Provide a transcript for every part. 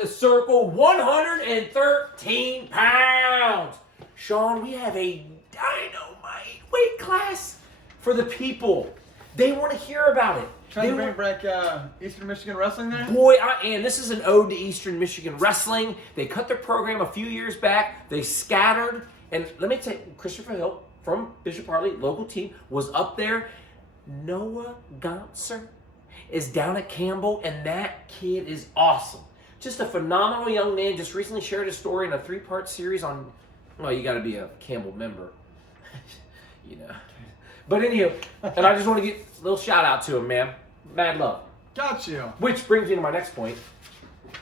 the circle, 113 pounds. Sean, we have a dynamite weight class for the people. They want to hear about it. Trying to bring back Eastern Michigan wrestling there? Boy, and this is an ode to Eastern Michigan wrestling. They cut their program a few years back. They scattered. And let me tell you, Christopher Hill from Bishop Hartley, local team, was up there. Noah Gonser is down at Campbell, and that kid is awesome. Just a phenomenal young man. Just recently shared his story in a 3-part series on, well, you got to be a Campbell member. You know. But anywho, and I just want to give a little shout out to him, man. Mad love. Got you. Which brings me to my next point.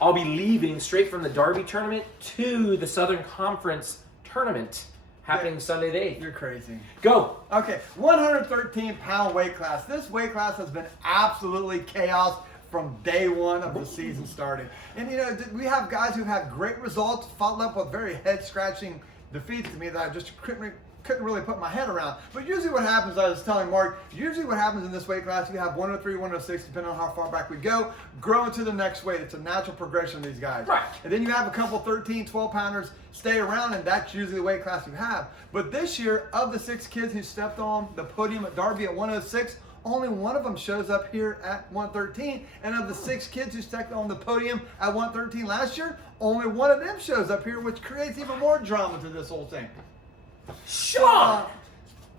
I'll be leaving straight from the Derby tournament to the Southern Conference tournament happening Sunday the 8th. You're crazy. Go. Okay, 113-pound weight class. This weight class has been absolutely chaos from day one of the season started. And, you know, we have guys who have great results, followed up with very head-scratching defeats to me that I just couldn't really put my head around. But usually what happens, I was telling Mark, usually what happens in this weight class, you have 103, 106, depending on how far back we go, grow into the next weight. It's a natural progression of these guys. Right. And then you have a couple 13, 12-pounders stay around, and that's usually the weight class you have. But this year, of the 6 kids who stepped on the podium at Derby at 106, only one of them shows up here at 113. And of the 6 kids who stepped on the podium at 113 last year, only one of them shows up here, which creates even more drama to this whole thing. Sean!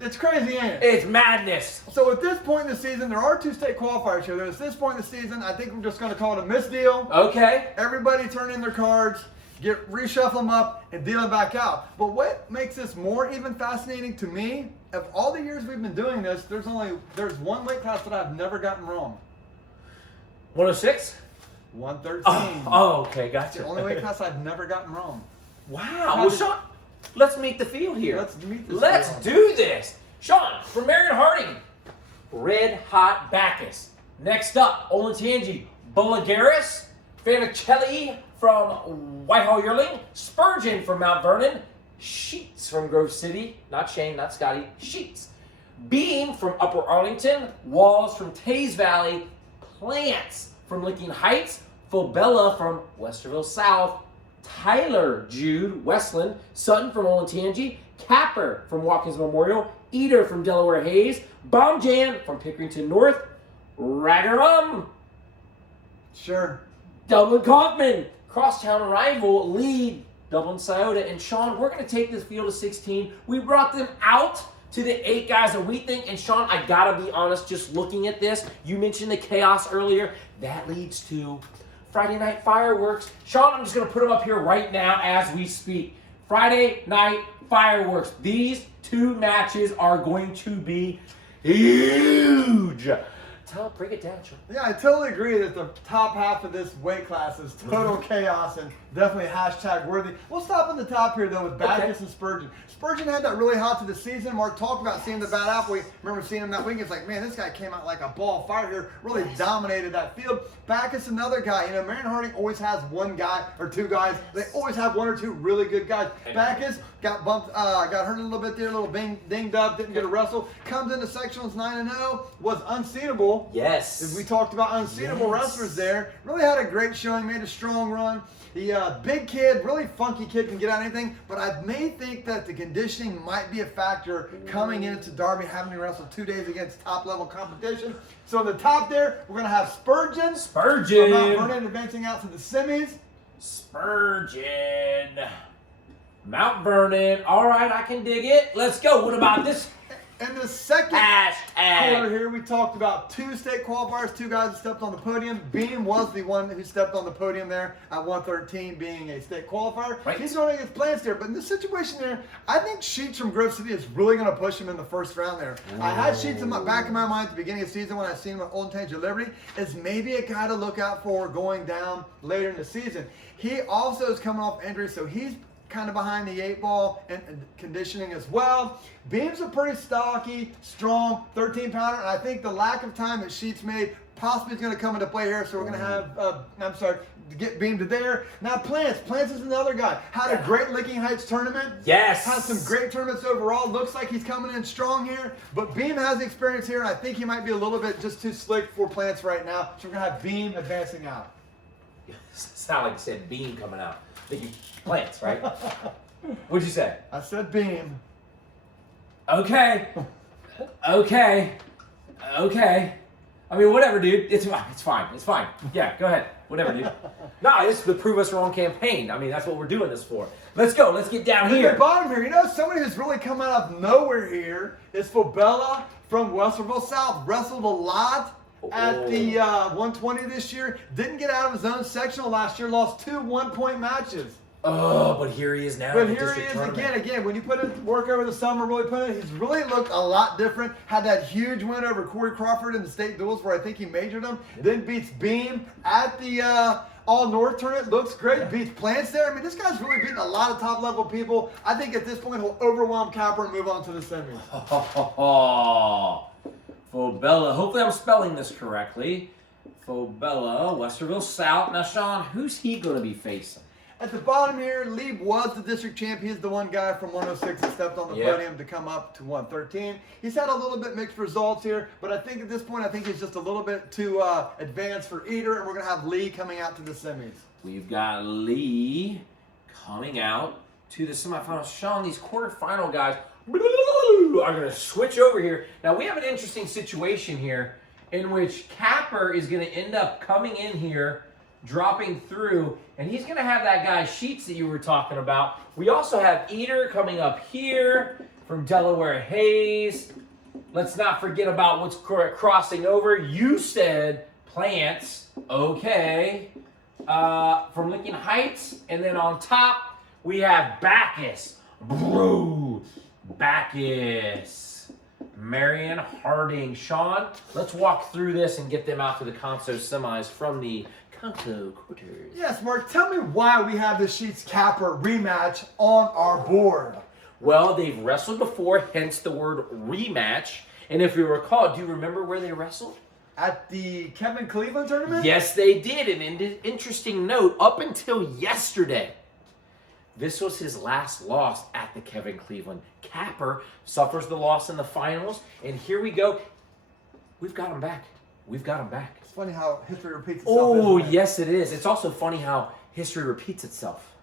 It's crazy, ain't it? It's madness. So at this point in the season, there are 2 state qualifiers here. There's this point in the season, I think we're just going to call it a misdeal. Okay. Everybody turn in their cards, reshuffle them up, and deal them back out. But what makes this more even fascinating to me, of all the years we've been doing this, there's one weight class that I've never gotten wrong. 106? 113. Oh, okay, It's gotcha. the only weight class I've never gotten wrong. Wow. Well, Sean, let's meet the field here. Let's meet this Let's field. do this. Sean, from Marion Harding, Red Hot Bacchus. Next up, Olentangy, Bulgaris, Fanicelli from Whitehall Yearling, Spurgeon from Mount Vernon, Sheets from Grove City, not Shane, not Scotty, Sheets. Beam from Upper Arlington, Walls from Taze Valley, Plants from Licking Heights, Fobella from Westerville South, Tyler Jude Westland, Sutton from Olentangy, Capper from Watkins Memorial, Eater from Delaware Hayes, Bombjan from Pickerington North, Ragarum, Sure. Dublin Kaufman, crosstown rival lead Dublin Scioto. And Sean, we're going to take this field of 16. We brought them out to the 8 guys that we think. And Sean, I got to be honest, just looking at this, you mentioned the chaos earlier. That leads to Friday night fireworks. Sean, I'm just going to put them up here right now as we speak. Friday night fireworks. These 2 matches are going to be huge. Break it down, Sean. Yeah, I totally agree that the top half of this weight class is total chaos and definitely hashtag worthy. We'll stop in the top here, though, with Bacchus and Spurgeon. Spurgeon had that really hot to the season. Mark talked about seeing the bad apple. We remember seeing him that week. It's like, man, this guy came out like a ball of fire here, really dominated that field. Bacchus, another guy. You know, Marion Harding always has 1 guy or 2 guys. They always have 1 or 2 really good guys. Bacchus got bumped, got hurt a little bit there, a little dinged up, didn't get a wrestle. Comes into sectionals 9-0, was unseatable. Yes. As we talked about unseatable wrestlers there. Really had a great showing, made a strong run. The big kid, really funky kid, can get out anything, but I may think that the conditioning might be a factor coming into Derby, having to wrestle 2 days against top-level competition. So in the top there, we're going to have Spurgeon. Spurgeon. From Mount Vernon advancing out to the semis. Spurgeon. Mount Vernon. All right, I can dig it. Let's go. What about this? And the second Hashtag. quarter here, we talked about 2 state qualifiers, 2 guys that stepped on the podium. Beam was the one who stepped on the podium there at 113, being a state qualifier. Right. He's going against Plants there, but in this situation there, I think Sheets from Grove City is really going to push him in the first round there. I had Sheets in my back of my mind at the beginning of the season when I seen him at Olentangy Liberty as maybe a guy to look out for going down later in the season. He also is coming off injury, so he's kind of behind the 8 ball and conditioning as well. Beam's a pretty stocky, strong 13-pounder, and I think the lack of time that Sheets made possibly is going to come into play here. So we're going to have, get Beam to there. Now Plants is another guy. Had a great Licking Heights tournament. Yes. Had some great tournaments overall. Looks like he's coming in strong here. But Beam has experience here, and I think he might be a little bit just too slick for Plants right now. So we're going to have Beam advancing out. Sound like you said beam coming out. Thinking plants, right? What'd you say? I said beam. Okay. Okay. I mean, whatever, dude. It's fine. Yeah, go ahead. Whatever, dude. No, this is the Prove Us Wrong campaign. I mean, that's what we're doing this for. Let's go. Let's get down At the here. bottom here, somebody who's really come out of nowhere here is Fobella from Westerville South. Wrestled a lot at the 120 this year. Didn't get out of his own sectional last year. Lost 2 one-point matches. Oh, but here he is now. But in the here he district is tournament. again. When you put in work over the summer, he's really looked a lot different. Had that huge win over Corey Crawford in the state duels where I think he majored him. Then beats Beam at the All North tournament. Looks great. Beats Plants there. I mean, this guy's really beating a lot of top level people. I think at this point he'll overwhelm Capper and move on to the semis. Fobella. Hopefully I'm spelling this correctly. Fobella, Westerville South. Now, Sean, who's he going to be facing? At the bottom here, Lieb was the district champ. He's the one guy from 106 that stepped on the podium to come up to 113. He's had a little bit mixed results here, but I think at this point, he's just a little bit too advanced for Eater, and we're going to have Lee coming out to the semis. We've got Lee coming out to the semifinals. Sean, these quarterfinal guys are going to switch over here. Now, we have an interesting situation here in which Capper is going to end up coming in here, dropping through, and he's going to have that guy Sheets that you were talking about. We also have Eater coming up here from Delaware Hayes. Let's not forget about what's crossing over. You said Plants, okay, from Licking Heights, and then on top we have Bacchus, Bacchus, Marion Harding. Sean, let's walk through this and get them out to the Conso semis from the Conso quarters. Yes, Mark, tell me why we have the Sheets Capper rematch on our board. Well, they've wrestled before, hence the word rematch. And if you recall, do you remember where they wrestled? At the Kevin Cleveland tournament? Yes, they did. And an interesting note, up until yesterday, this was his last loss at the Kevin Cleveland. Capper suffers the loss in the finals, and here we go. We've got him back. It's funny how history repeats itself. Oh, isn't it? yes, it is. It's also funny how history repeats itself.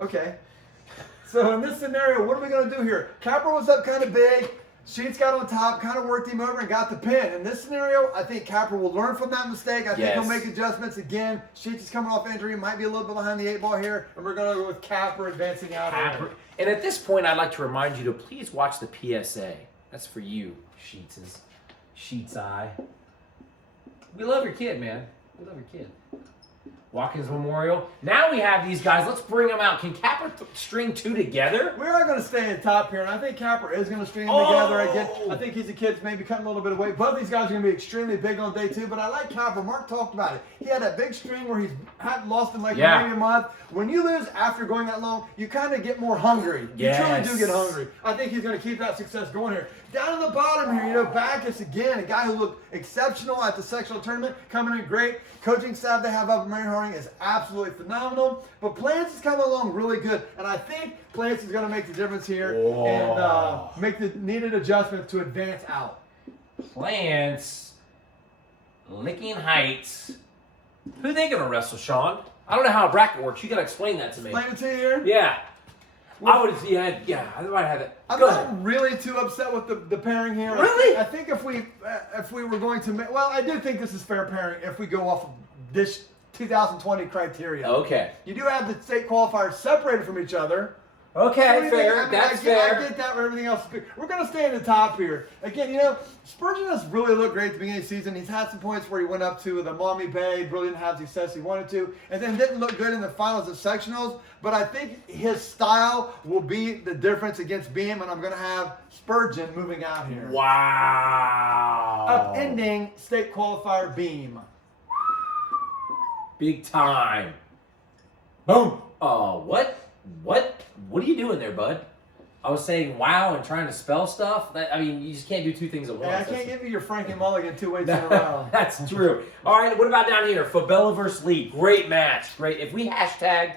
Okay. So in this scenario, what are we going to do here? Capper was up kind of big. Sheets got on top, kind of worked him over and got the pin. In this scenario, I think Capper will learn from that mistake. I think he'll make adjustments again. Sheets is coming off injury, might be a little bit behind the 8 ball here, and we're going to go with Capper advancing out. And at this point, I'd like to remind you to please watch the PSA. That's for you, Sheets Eye. We love your kid, man. We love your kid. Watkins Memorial. Now we have these guys. Let's bring them out. Can Capper string 2 together? We are going to stay at top here, and I think Capper is going to string them together again. I think he's a kid that's maybe cutting a little bit of weight. Both these guys are going to be extremely big on day 2, but I like Capper. Mark talked about it. He had that big string where he's hadn't lost in maybe a month. When you lose after going that long, you kind of get more hungry. You truly do get hungry. I think he's going to keep that success going here. Down at the bottom here, Bacchus again, a guy who looked exceptional at the sectional tournament, coming in great. Coaching staff they have up at Marion Harding is absolutely phenomenal. But Plants is coming along really good, and I think Plants is going to make the difference here and make the needed adjustment to advance out. Plants, Licking Heights. Who they going to wrestle, Sean? I don't know how a bracket works. You got to explain that to me. Explain it to you here? Yeah. I would have, I might have it. I'm Go not ahead. really too upset with the pairing here. Really? I think if we were going to make, well, I do think this is fair pairing if we go off of this 2020 criteria. Okay. You do have the state qualifiers separated from each other. Okay, fair. I get that where everything else is big. We're going to stay in the top here. Again, Spurgeon has really looked great at the beginning of the season. He's had some points where he went up to the Maumee Bay, really didn't have the success he wanted to, and then didn't look good in the finals of sectionals. But I think his style will be the difference against Beam, and I'm going to have Spurgeon moving out here. Wow. Upending state qualifier Beam. Big time. Boom. Oh, what? What are you doing there, bud? I was saying wow and trying to spell stuff. You just can't do 2 things at once. Yeah, I can't give you your Frankie Mulligan 2 ways in a row. That's true. All right, what about down here? Fobella versus Lee. Great match. Great. If we hashtag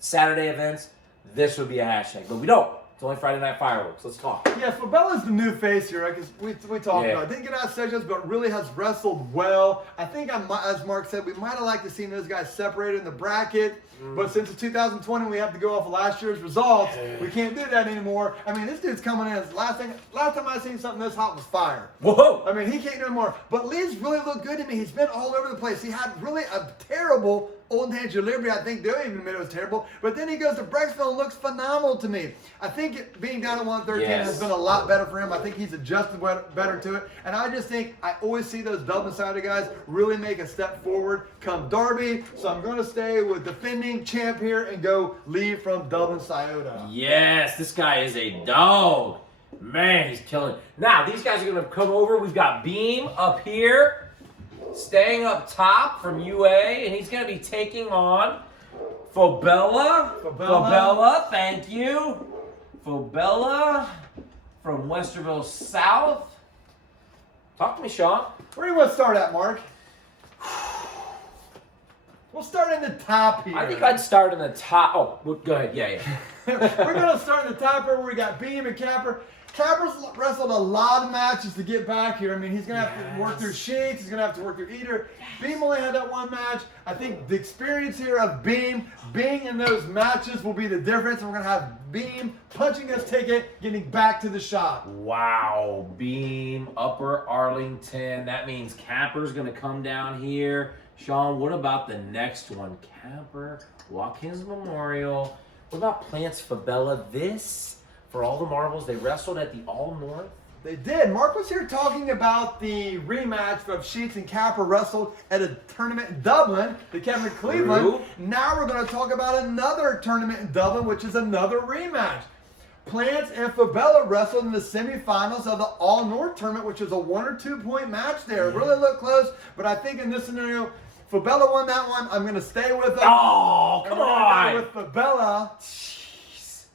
Saturday events, this would be a hashtag. But we don't. It's only Friday Night Fireworks. Let's talk. Yeah, Fabella's the new face here, right? Because we talked about it. Didn't get out of sections, but really has wrestled well. I think, as Mark said, we might have liked to see those guys separated in the bracket. But since it's 2020, we have to go off of last year's results. We can't do that anymore. I mean, this dude's coming in. Last time I seen something this hot was fire. Whoa! I mean, he can't do more. But Lee's really looked good to me. He's been all over the place. He had really a terrible Old Tangier Liberty. I think they even admit it was terrible. But then he goes to Brecksville and looks phenomenal to me. I think being down at 113 has been a lot better for him. I think he's adjusted better to it. And I just think I always see those Dublin-sided guys really make a step forward come Derby. So I'm going to stay with defending champ here and go Lee from Dublin-Scioto. Yes, this guy is a dog. Man, he's killing it. Now, these guys are going to come over. We've got Beam up here, staying up top from UA, and he's going to be taking on Fabella. Fabella, thank you. Fabella from Westerville South. Talk to me, Sean. Where do you want to start at, Mark? We'll start in the top here. I think I'd start in the top. Oh, well, go ahead. Yeah. We're going to start in the top here where we got Beam and Capper. Capper's wrestled a lot of matches to get back here. I mean, he's going to have to work through Sheets. He's going to have to work through Eater. Beam only had that one match. I think the experience here of Beam being in those matches will be the difference. And we're going to have Beam punching his ticket, getting back to the shop. Wow. Beam, Upper Arlington. That means Capper's going to come down here. Sean, what about the next one? Capper, Watkins Memorial. What about Plants Fabella? This, for all the marbles, they wrestled at the All North. They did. Mark was here talking about the rematch of Sheets and Capper wrestled at a tournament in Dublin, the Kevin Cleveland. True. Now we're going to talk about another tournament in Dublin, which is another rematch. Plants and Fabella wrestled in the semifinals of the All North tournament, which is a 1 or 2 point match there. It really looked close, but I think in this scenario, Fabella won that one. I'm going to stay with him. Oh, come on. With Fabella. Jeez.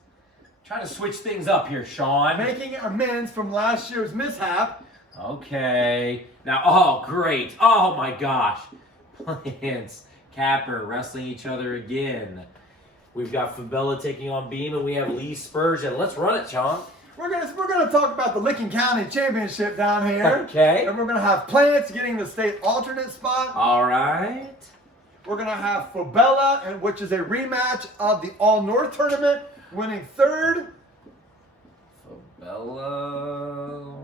Trying to switch things up here, Sean. Making amends from last year's mishap. Okay. Now, oh, great. Oh, my gosh. Plants, Capper wrestling each other again. We've got Fabella taking on Beam, and we have Lee Spurgeon. Let's run it, Sean. We're gonna talk about the Licking County Championship down here. Okay. And we're gonna have Plants getting the state alternate spot. All right. We're gonna have Fabella, and which is a rematch of the All North tournament, winning third. Fabella,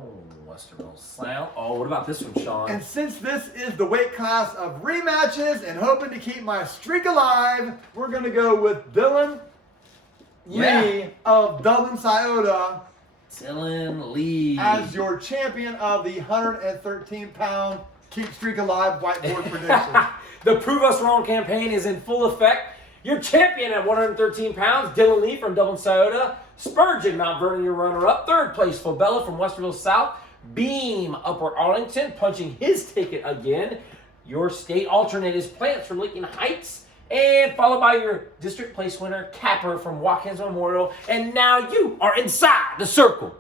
Westerville South. Oh, what about this one, Sean? And since this is the weight class of rematches and hoping to keep my streak alive, we're gonna go with Dylan Lee of Dublin-Scioto Dylan Lee as your champion of the 113-pound keep streak alive whiteboard prediction. The Prove Us Wrong campaign is in full effect. Your champion at 113 pounds, Dylan Lee from Dublin-Scioto. Spurgeon, Mount Vernon, your runner-up. Third place, Fabella from Westerville South. Beam, Upper Arlington, punching his ticket again. Your state alternate is Plants from Lincoln Heights. And followed by your district place winner, Capper from Watkins Memorial. And now you are inside the circle.